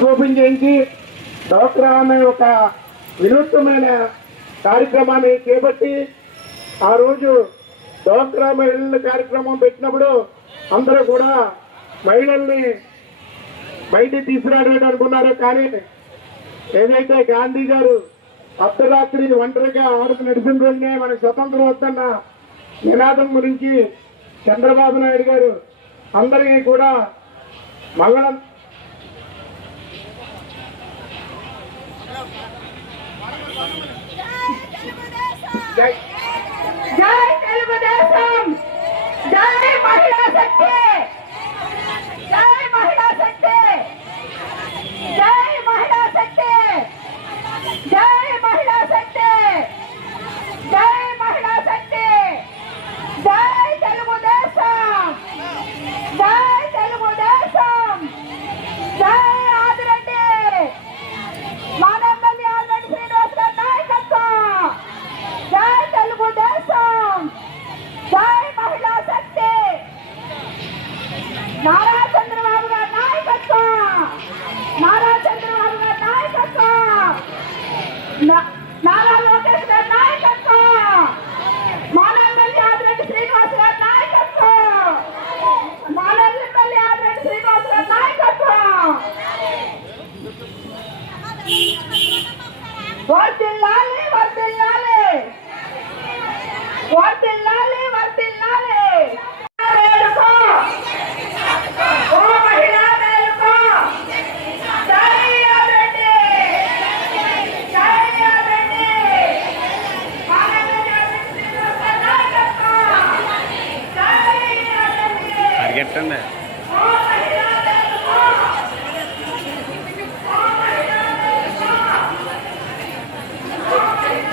Office open చేయించి డ్వాక్రా అనే ఒక వినూత్నమైన కార్యక్రమాన్ని చేపట్టి ఆ రోజు డ్వాక్రా మహిళల కార్యక్రమం పెట్టినప్పుడు అందరూ కూడా మహిళల్ని బయటికి తీసుకురావడం అనుకున్నారు. కానీ ఏదైతే గాంధీ గారు అర్ధరాత్రి ఒంటరిగా ఆడుకు నడిచిన రోజునే మనకు స్వతంత్రం వస్తున్న నినాదం గురించి చంద్రబాబు నాయుడు గారు అందరికీ కూడా మంగళం జై తెలుగుదేశం, జై మహిళా శక్తి, జై మహిళా శక్తి, జై మహిళా శక్తి, జై మహిళా శక్తి, జై మహిళా శక్తి, జై తెలుగుదేశం, జై తెలుగుదేశం, జై ఆదిరెడ్డి మానవల్లి ఆదిరెడ్డి శ్రీనివాస్ గారి నాయకత్వం, జై తెలుగుదేశం, జై మహిళా శక్తి, నారా చంద్రబాబు గారి నాయకత్వం, నారా చంద్రబాబు గారి నాయకత్వం, నారా లోకేష్ గారి నాయకత్వం, మానవల్లి ఆదిరెడ్డి శ్రీనివాస్ గారి నాయకత్వం, మానవల్లి ఆదిరెడ్డి శ్రీనివాస్ గారి నాయకత్వం. వర్ధిల్లాలి వర్ధిల్లాలి వర్ధిల్లాలి వర్ధిల్లాలి మేలుకో ఓ మహిళా మేలుకో, జై ఆదిరెడ్డి, జై ఆదిరెడ్డి, మానవల్లి ఆదిరెడ్డి శ్రీనివాస్ గారి నాయకత్వం, జై ఆదిరెడ్డి, పరిగెట్టండి. ఓ మహిళా మేలుకో, ఓ మహిళా మేలుకో, ఓ మహిళా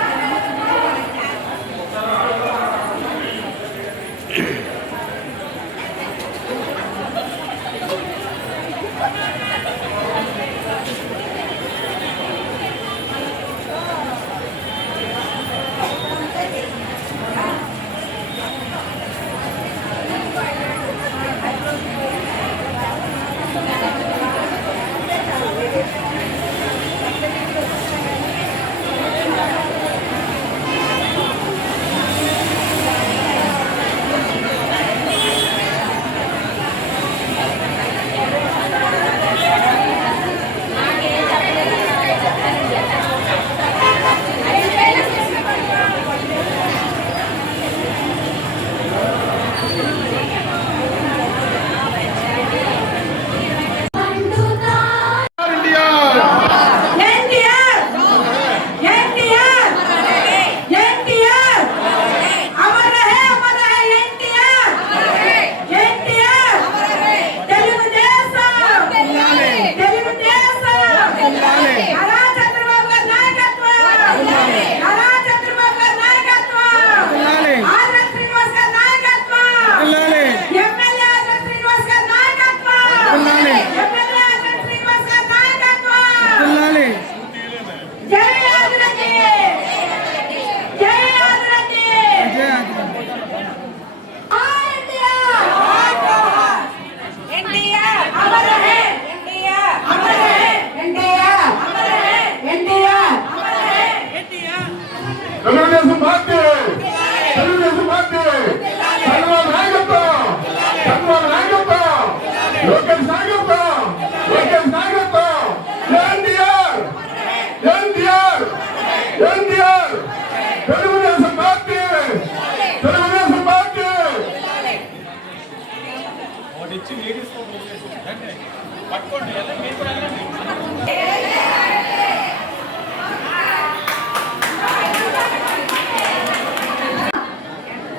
తెలుగుదేశం పార్టీ, తెలుగుదేశం పార్టీ, చంద్రబాబు నాయకత్వం, చంద్రబాబు నాయకత్వం, లోకేష్ నాయకత్వం, లోకేష్ నాయకత్వం, ఎన్టీఆర్, ఎన్టీఆర్, ఎన్టీఆర్, తెలుగుదేశం పార్టీ, తెలుగుదేశం పార్టీ.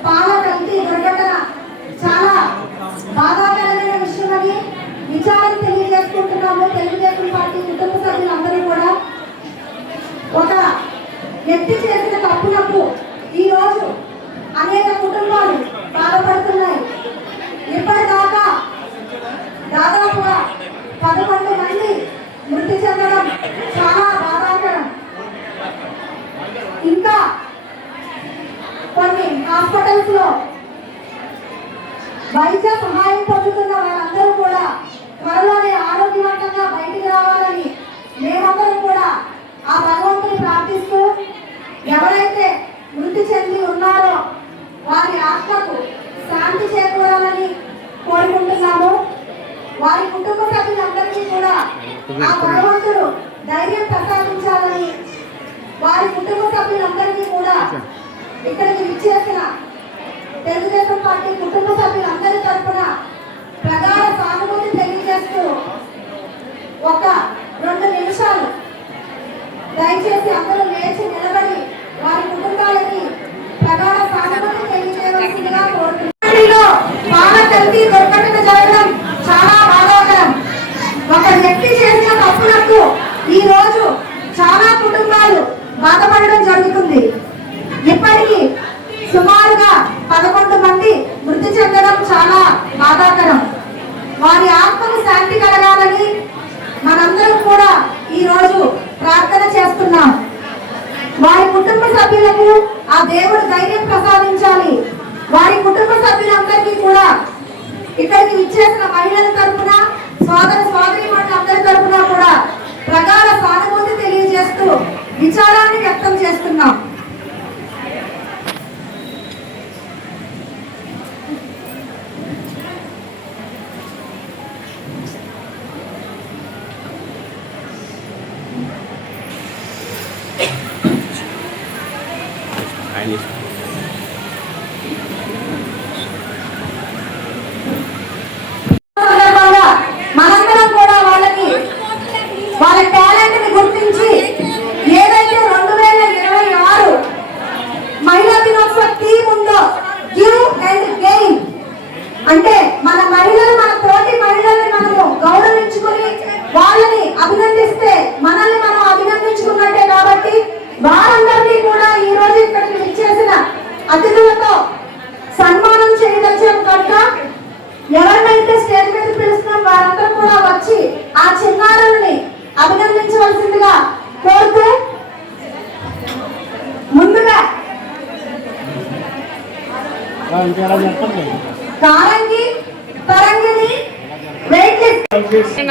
పాలకంటి దుర్ఘటన చాలా బాధాకరమైన విషయం అని విచారణ తెలియజేసుకుంటున్నాము. తెలుగుదేశం పార్టీ కుటుంబ సభ్యులందరూ కూడా ఒక వ్యక్తి చేసిన తప్పులకు ఈరోజు అనేక కుటుంబాలు బాధపడుతున్నాయి. ఇప్పటిదాకా దాదాపుగా 11 మంది మృతి చెందడం చాలా బాధాకరం. ఇంకా కొన్ని హాస్పిటల్స్ లో వైద్య సహాయం పొందుతున్న వాళ్ళందరూ కూడా త్వరలోనే ఆరోగ్యవంతంగా బయటికి రావాలని మేమందరం కూడా ఆ భగవంతుని ప్రార్థిస్తూ, ఎవరైతే మృతి చెంది ఉన్నారో వారి ఆత్మకు శాంతి చేకూరాలని కోరుకుంటున్నాము. వారి కుటుంబ సభ్యులందరికీ కూడా ఆ భగవంతుడు ధైర్యం ప్రసాదించాలని, వారి కుటుంబ సభ్యులందరికీ కూడా ఇక్కడికి విచ్చేసిన తెలుగుదేశం పార్టీ కుటుంబ సభ్యులందరి తరఫున ప్రగాఢ సానుభూతి తెలియజేస్తూ ఒక 2 నిమిషాలు దయచేసి అందరూ లేచి నిలబడి వారి కుటుంబాలకి ప్రగాఢ సానుభూతి తెలియజేయవలసిందిగా కోరుతున్నాను. బాల కల్తీ దుర్ఘటన జరగడం చాలా బాధాకరం. ఒక వ్యక్తి చేసిన తప్పులకు ఈ రోజు చాలా కుటుంబాలు బాధపడడం జరుగుతుంది. ఇప్పటికీ సుమారుగా 11 మంది మృతి చెందడం చాలా బాధాకరం. వారి ఆత్మకు శాంతి కలగాలని మనందరం కూడా ఈ రోజు ప్రార్థన చేస్తున్నాం. వారి కుటుంబ సభ్యులకు ఆ దేవుడు ధైర్యం ప్రసాదించాలి. వారి కుటుంబ సభ్యులందరికీ కూడా ఇక్కడికి విచ్చేసిన మహిళల తరఫున, సోదరీమణులందరి తరఫున కూడా ప్రగాఢ సానుభూతి తెలియజేస్తూ విచారాన్ని వ్యక్తం చేస్తున్నాం. మనందరం కూడా వాళ్ళ టాలెంట్ ని గుర్తించి ఏదైతే 2026 మహిళా దినోత్సవ థీమ్ ఉందో, గివ్ అండ్ గెయిన్, అంటే మన మహిళలు, మన తోటి మహిళల్ని మనము గౌరవించుకుని వాళ్ళని అభినందిస్తే మనల్ని మనం అభినందించుకున్నట్టే. కాబట్టి వారందరినీ కూడా ఈ రోజు ఇక్కడికి విచ్చేసిన అతిథులతో సన్మానం చేయదలిచాం కనుక ఎవరినైతే స్టేజ్ మీద పిలుస్తున్నాం వారందరూ కూడా వచ్చి ఆ చిన్నారుల్ని అభినందించవలసిందిగా కోరుతూ, ముందుగా Karangi Tarangini weight lifting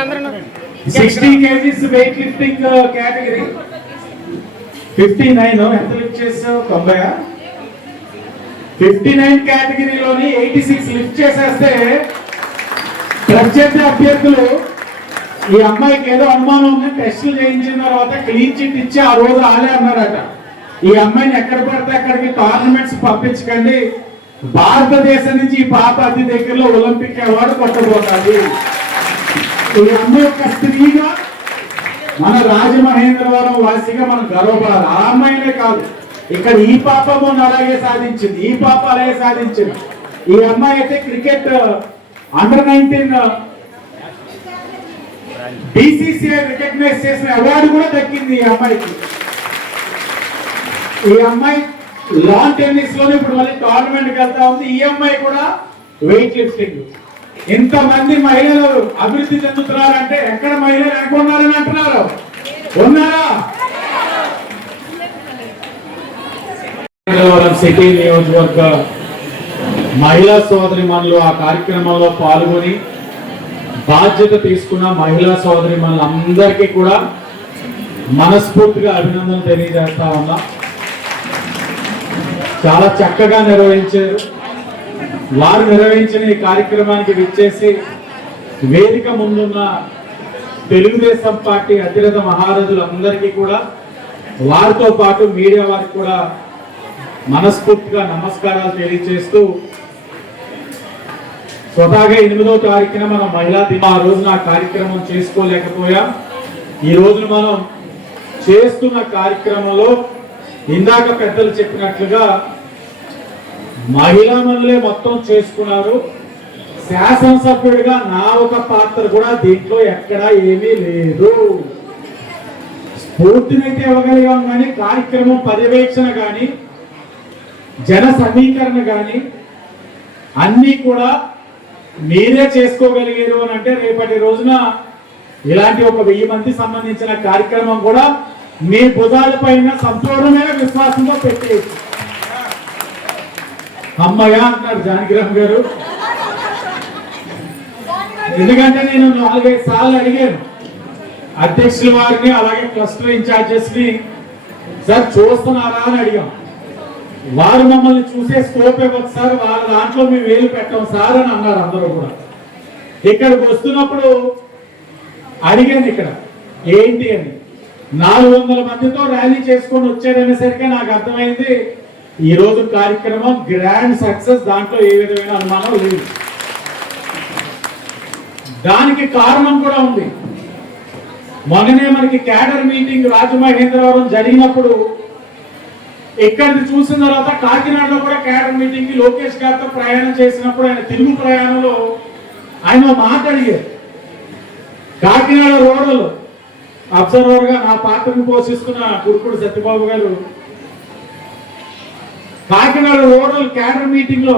60 kgs weight lifting category 59 ఎంత లిఫ్ట్ చేసావు? 90. 59 కేటగిరీలోని 86 లిఫ్ట్ చేసేస్తే ప్రత్యర్థి అభ్యర్థులు ఈ అమ్మాయికి ఏదో అనుమానం ఉంది, టెస్టులు చేయించిన తర్వాత క్లీన్ చిట్ ఇచ్చి ఆ రోజు ఆలే అన్నారట. ఈ అమ్మాయిని ఎక్కడ పడితే అక్కడికి టోర్నమెంట్స్ పంపించకండి, భారతదేశం నుంచి ఈ పాప అతి దగ్గరలో ఒలింపిక్ అవార్డు కొట్టబోతుంది. ఈ అమ్మాయి యొక్క స్త్రీగా మన రాజమహేంద్రవరం వాసిగా మనం గర్వపడాలి. ఆ అమ్మాయినే కాదు, ఇక్కడ ఈ పాప మొన్న అలాగే సాధించింది, ఈ పాప అలాగే సాధించింది. ఈ అమ్మాయి అయితే క్రికెట్ అండర్-19 BCCI రికగ్నైజ్ చేసిన అవార్డు కూడా దక్కింది ఈ అమ్మాయికి. ఈ అమ్మాయి లాన్ టెన్నిస్ లోనే ఇప్పుడు మళ్ళీ టోర్నమెంట్ కి వెళ్తా ఉంది. ఈ అమ్మాయి కూడా వెయిట్ లిఫ్టింగ్. ఇంతమంది మహిళలు అభివృద్ధి చెందుతున్నారంటే ఎక్కడ మహిళలు అనుకున్నారని అంటున్నారు, ఉన్నారా? సిటీ నియోజకవర్గ మహిళా సోదరిమణులు ఆ కార్యక్రమంలో పాల్గొని బాధ్యత తీసుకున్న మహిళా సోదరిమణులు అందరికీ కూడా మనస్ఫూర్తిగా అభినందనలు తెలియజేస్తా ఉన్నా. చాలా చక్కగా నిర్వహించారు. వారు నిర్వహించిన ఈ కార్యక్రమానికి విచ్చేసి వేదిక ముందున్న తెలుగుదేశం పార్టీ అతిరథ మహారథులందరికీ కూడా, వారితో పాటు మీడియా వారికి కూడా మనస్ఫూర్తిగా నమస్కారాలు తెలియజేస్తూ, స్వతహాగా 8వ తారీఖున మనం మహిళా దినం, ఆ రోజున ఆ కార్యక్రమం చేసుకోలేకపోయాం. ఈ రోజున మనం చేస్తున్న కార్యక్రమంలో ఇందాక పెద్దలు చెప్పినట్లుగా మహిళా మనులే మొత్తం చేసుకున్నారు. శాసనసభ్యుడిగా నా ఒక పాత్ర కూడా దీంట్లో ఎక్కడా ఏమీ లేదు. స్ఫూర్తినైతే ఇవ్వగలిగాం కానీ కార్యక్రమం పర్యవేక్షణ కానీ జన సమీకరణ కానీ అన్నీ కూడా మీరే చేసుకోగలిగారు అని అంటే, రేపటి రోజున ఇలాంటి ఒక 1000 మంది సంబంధించిన కార్యక్రమం కూడా మీ భుజాల పైన సంపూర్ణమైన విశ్వాసంతో పెట్టేసి అమ్మయ్య అంటారు జానకిరామ్ గారు. ఎందుకంటే నేను 4-5 సార్లు అడిగాను అధ్యక్షుల వారిని, అలాగే క్లస్టర్ ఇన్ఛార్జెస్ ని, సార్ చూస్తున్నారా అని అడిగాం. వారు మమ్మల్ని చూసే స్కోప్ ఇవ్వదు సార్, వాళ్ళ దాంట్లో మేము వేలు పెట్టాం సార్ అని అన్నారు అందరూ కూడా. ఇక్కడికి వస్తున్నప్పుడు అడిగాను ఇక్కడ ఏంటి అని, 400 మందితో ర్యాలీ చేసుకొని వచ్చారనేసరికి నాకు అర్థమైంది ఈ రోజు కార్యక్రమం గ్రాండ్ సక్సెస్, దాంట్లో ఏ విధమైన అనుమానం లేదు. దానికి కారణం కూడా ఉంది. మొన్ననే మనకి క్యాడర్ మీటింగ్ రాజమహేంద్రవరం జరిగినప్పుడు ఇక్కడిది చూసిన తర్వాత కాకినాడలో కూడా క్యాడర్ మీటింగ్ కి లోకేష్ గారితో ప్రయాణం చేసినప్పుడు ఆయన తిరుగు ప్రయాణంలో ఆయన మాట్లాడారు. కాకినాడ రోడ్లలో అబ్జర్వర్ గా నా పాత్రను పోషిస్తున్న కురుకుడు సత్యబాబు గారు కాకినాడ రోడ్ల క్యాడర్ మీటింగ్ లో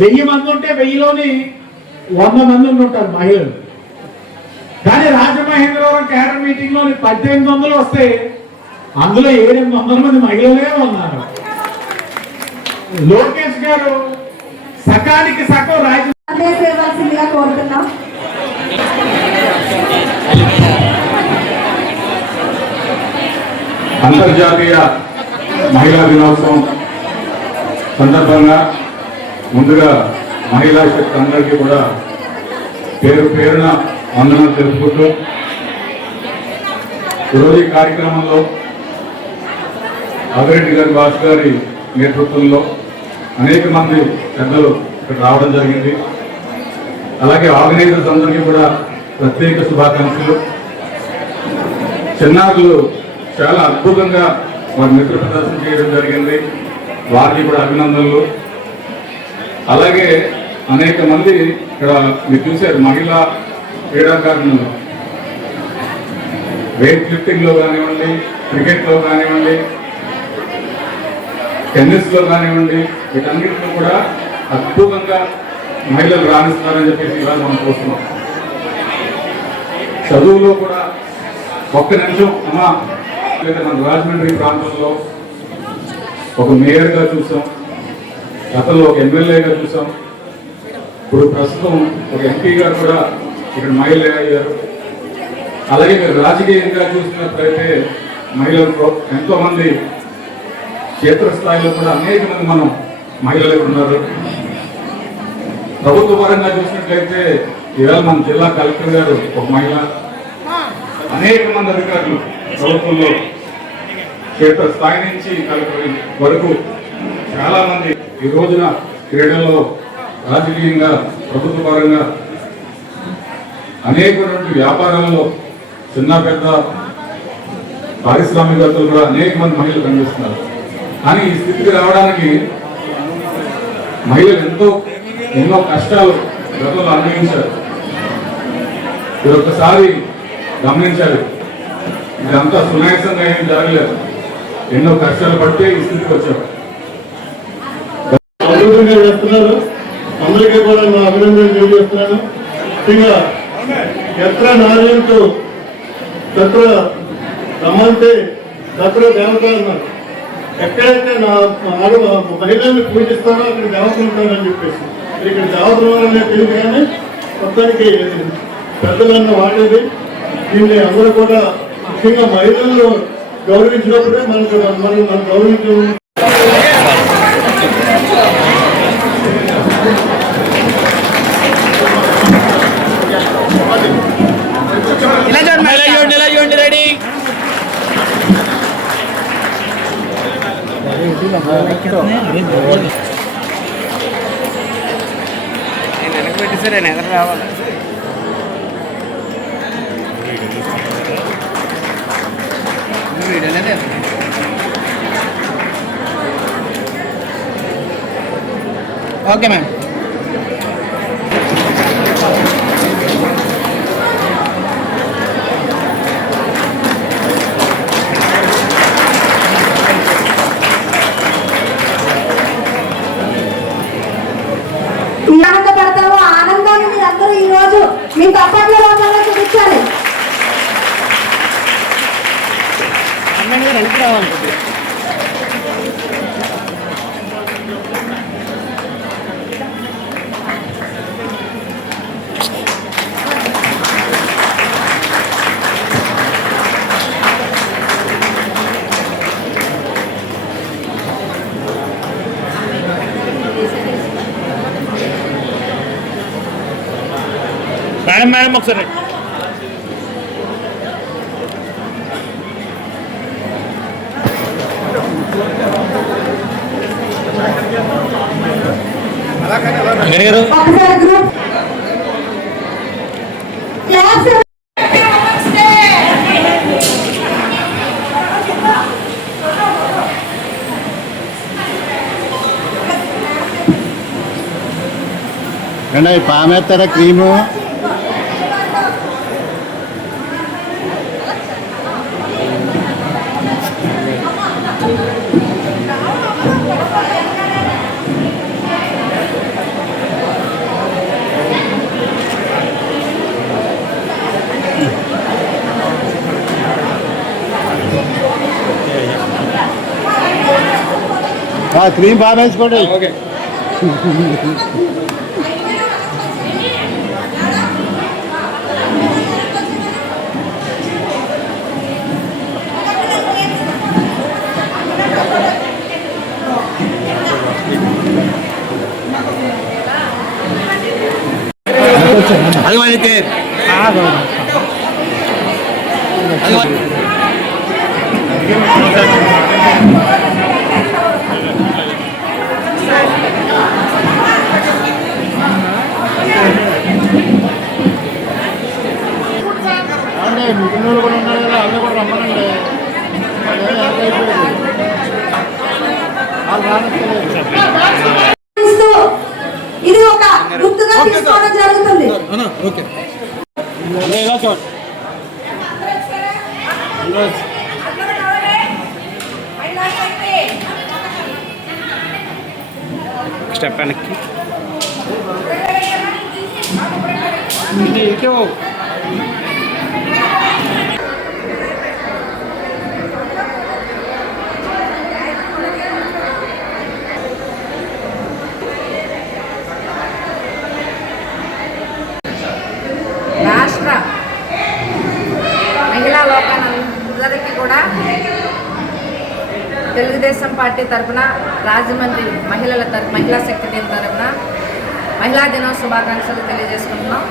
1000 మంది ఉంటే 1000లోని 100 మంది ఉంటారు మహిళలు. కానీ రాజమహేంద్రవరం క్యాడర్ మీటింగ్ లో 1800 వస్తే అందులో 700 మంది మహిళలే ఉన్నారు. లోకేష్ గారు సకానికి సగం ఇవ్వాల్సిందిగా కోరుతున్నాం. అంతర్జాతీయ మహిళా దినోత్సవం సందర్భంగా ముందుగా మహిళా శక్తి అందరికీ కూడా పేరు పేరున వందనాలు తెలుపుకుంటూ ఈరోజు ఈ కార్యక్రమంలో ఆదిరెడ్డి గారి బాస్ గారి నేతృత్వంలో అనేక మంది పెద్దలు ఇక్కడ రావడం జరిగింది. అలాగే ఆర్గనైజర్స్ అందరికీ కూడా ప్రత్యేక శుభాకాంక్షలు. చిన్నారులు చాలా అద్భుతంగా వారి మిత్ర ప్రదర్శన చేయడం జరిగింది, వారికి కూడా అభినందనలు. అలాగే అనేక మంది ఇక్కడ మీరు చూశారు మహిళా క్రీడాకారులు వెయిట్ లిఫ్టింగ్ లో కానివ్వండి, క్రికెట్ లో కానివ్వండి, టెన్నిస్ లో కానివ్వండి, వీటన్నిటిలో కూడా అద్భుతంగా మహిళలు రాణిస్తున్నారని చెప్పేసి ఇవాళ మనం చూస్తున్నాం. చదువులో కూడా ఒక్క నిమిషం అమ్మా, లేదా మన రాజమండ్రి ప్రాంతంలో ఒక మేయర్గా చూసాం, గతంలో ఒక ఎమ్మెల్యేగా చూసాం, ఇప్పుడు ప్రస్తుతం ఒక ఎంపీ గారు కూడా ఇక్కడ మహిళ అయ్యారు. అలాగే మీరు రాజకీయంగా చూసినట్లయితే మహిళలు ఎంతో మంది క్షేత్రస్థాయిలో కూడా అనేక మంది మనం మహిళలు ఉన్నారు. ప్రభుత్వ పరంగా చూసినట్లయితే ఈవేళ మన జిల్లా కలెక్టర్ గారు ఒక మహిళ, అనేక మంది అధికారులు ప్రభుత్వంలో క్షేత్ర స్థాయి నుంచి కలెక్టర్ వరకు చాలా మంది ఈ రోజున క్రీడల్లో రాజకీయంగా ప్రభుత్వ పరంగా అనేకటువంటి వ్యాపారాల్లో చిన్న పెద్ద పారిశ్రామికవేత్తలు కూడా అనేక మంది మహిళలు కనిపిస్తున్నారు. కానీ ఈ స్థితికి రావడానికి మహిళలు ఎన్నో కష్టాలు గతంలో అనుభవించారు. మీరు ఒక్కసారి గమనించాలి, ఇదంతా సునాయాసంగా ఏం జరగలేదు. ఎన్నో కష్టాలు పడితే ఈ స్థితికి వచ్చారు. అభివృద్ధిగా చేస్తున్నారు. అందరికీ కూడా నా అభినందనలు తెలియజేస్తున్నాను. ఇంకా ఎత్ర నారాయణతో తత్ర రమ్మంటే తత్ర దేవత అన్నారు. ఎక్కడైతే నా మహిళల్ని పూజిస్తారో అక్కడ దేవతలు ఉంటారని చెప్పేసి ఇక్కడ దేవతలు అనేది తెలియదు. కానీ మొత్తానికి పెద్దలన్న వాడేది. దీన్ని అందరూ కూడా ముఖ్యంగా మహిళలను గౌరవించినప్పుడే మనం గౌరవించడం. రెడీ వెనక్కి పెట్టేసరే ఎదురు రావాలి. వీడియోనే ఓకే మ్యామ్. ఆనందపడతాము. ఆనందాన్ని మీరు అందరూ ఈ రోజు మీ తప్పట్ల రూపంలో చూపించాలి. వెనక్కి రావాలి. మేడం ఒకసారి ఒకసారి గ్రూప్ క్లాస్ అండి పామేస్తారా క్రీము క్రీమ్ బాగా వేసుకోండి. ఓకే అది మనకి మిగిలిన కూడా ఉన్నారు కదా అన్నీ కూడా రమ్మనండి. ఇది ఒక గుర్తుగా తీసుకోవడం జరుగుతుంది. ఓకే స్టెప్ వెనక్కి రాష్ట్ర మహిళా లోకానందరికీ కూడా తెలుగుదేశం పార్టీ తరఫున రాజమండ్రి మహిళా శక్తి టీం తరఫున మహిళా దినోత్సవ శుభాకాంక్షలు తెలియజేసుకుంటున్నాం.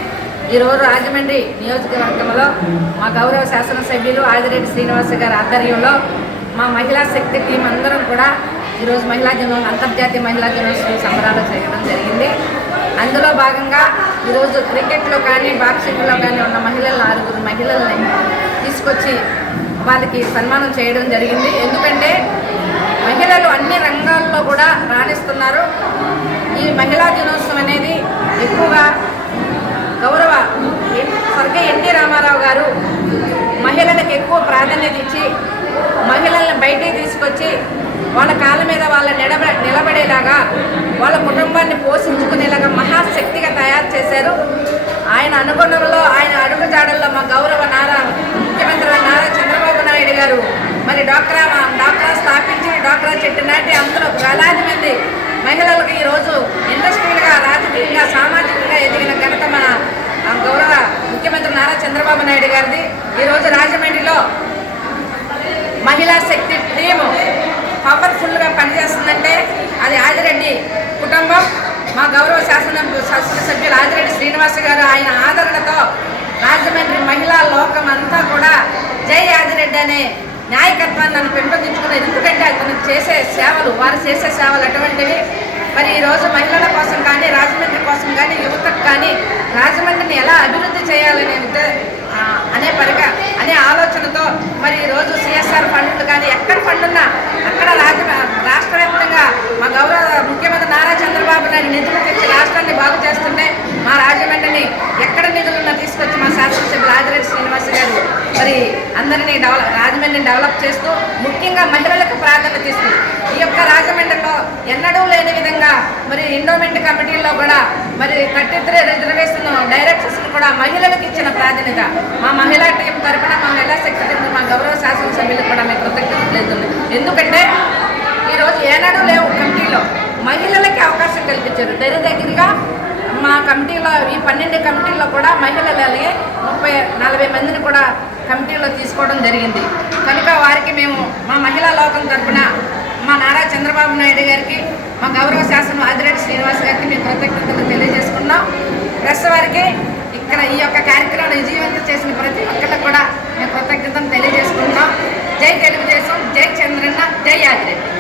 ఈరోజు రాజమండ్రి నియోజకవర్గంలో మా గౌరవ శాసనసభ్యులు ఆదిరెడ్డి శ్రీనివాస గారి ఆధ్వర్యంలో మా మహిళా శక్తి టీం అందరం కూడా ఈరోజు అంతర్జాతీయ మహిళా దినోత్సవ సంబరాలు చేయడం జరిగింది. అందులో భాగంగా ఈరోజు క్రికెట్లో కానీ బాక్సింగ్లో కానీ ఉన్న మహిళలను 6 మహిళల్ని తీసుకొచ్చి వాళ్ళకి సన్మానం చేయడం జరిగింది. ఎందుకంటే మహిళలు అన్ని రంగాల్లో కూడా రాణిస్తున్నారు. ఈ మహిళా దినోత్సవం అనేది ఎక్కువగా గౌరవ స్వర్గీయ ఎన్టీ రామారావు గారు మహిళలకు ఎక్కువ ప్రాధాన్యత ఇచ్చి మహిళల్ని బయటికి తీసుకొచ్చి వాళ్ళ కాళ్ళ మీద వాళ్ళ నిలబడేలాగా వాళ్ళ కుటుంబాన్ని పోషించుకునేలాగా మహాశక్తిగా తయారు చేశారు. ఆయన అనుగుణంలో ఆయన అడుగుజాడల్లో మా గౌరవ ముఖ్యమంత్రి నారా చంద్రబాబు నాయుడు గారు మరి డాక్రా స్థాపించి డాక్రా చెట్టు నాటి అందులో వేలాది మంది మహిళలకు ఈరోజు ఇండస్ట్రీలుగా రాజకీయంగా సామాజికంగా ఎదిగిన ఘనత మన గౌరవ ముఖ్యమంత్రి నారా చంద్రబాబు నాయుడు గారిది. ఈరోజు రాజమండ్రిలో మహిళా శక్తి టీము పవర్ఫుల్గా పనిచేస్తుందంటే అది ఆదిరెడ్డి కుటుంబం, మా గౌరవ శాసనసభ్యులు ఆదిరెడ్డి శ్రీనివాస గారు ఆయన ఆదరణతో రాజమండ్రి మహిళా లోకం అంతా కూడా జై ఆదిరెడ్డి అనే నాయకత్వాన్ని నన్ను పెంపొందించుకున్నది. ఎందుకంటే అతను వారు చేసే సేవలు అటువంటివి. మరి ఈరోజు మహిళల కోసం కానీ రాజమండ్రి కోసం కానీ యువతకు కానీ రాజమండ్రిని ఎలా అభివృద్ధి చేయాలనే అనే ఆలోచనతో మరి ఈరోజు సిఎస్ఆర్ ఫండ్లు కానీ ఎక్కడ ఫండ్లున్నా అక్కడ రాష్ట్ర వ్యాప్తంగా మా గౌరవ ముఖ్యమంత్రి నారా చంద్రబాబు నాయుడు నిధులు తెచ్చి రాష్ట్రాన్ని బాగు చేస్తుంటే మా రాజమండ్రిని ఎక్కడ నిధులున్నా తీసుకొచ్చి మా శాసనసభ్యులు ఆదిరెడ్డి శ్రీనివాస గారు మరి అందరినీ రాజమండ్రిని డెవలప్ చేస్తూ ముఖ్యంగా మహిళలకు ప్రాధాన్యత ఇస్తూ ఈ యొక్క రాజమండ్రిలో ఎన్నడూ లేని విధంగా మరి ఎండోమెంట్ కమిటీల్లో కూడా మరి 33 రిజర్వేషన్ డైరెక్టర్స్ కూడా మహిళలకు ఇచ్చిన ప్రాధాన్యత మా మహిళా టీం తరఫున మా మహిళా సెక్రటరీ మా గౌరవ శాసనసభ్యులకు కూడా మేము కృతజ్ఞతలు తెలుస్తుంది. ఎందుకంటే ఈరోజు ఏనాడు లేవు కమిటీలో మహిళలకి అవకాశం కల్పించారు. దగ్గరగా మా కమిటీలో ఈ 12 కమిటీల్లో కూడా మహిళలని 30-40 మందిని కూడా కమిటీలో తీసుకోవడం జరిగింది. కనుక వారికి మేము మా మహిళా లోకం తరఫున మా నారా చంద్రబాబు నాయుడు గారికి మా గౌరవ శాసనం ఆదిరెడ్డి శ్రీనివాస్ గారికి మేము కృతజ్ఞతలు తెలియజేసుకున్నాం. ప్రెస్ వారికి ఇక్కడ ఈ యొక్క కార్యక్రమాన్ని విజయవంతం చేసిన ప్రతి ఒక్కరికి కూడా మేము కృతజ్ఞతను తెలియజేసుకుంటాం. జై తెలుగుదేశం, జై చంద్రన్న, జై యాదిరెడ్డి.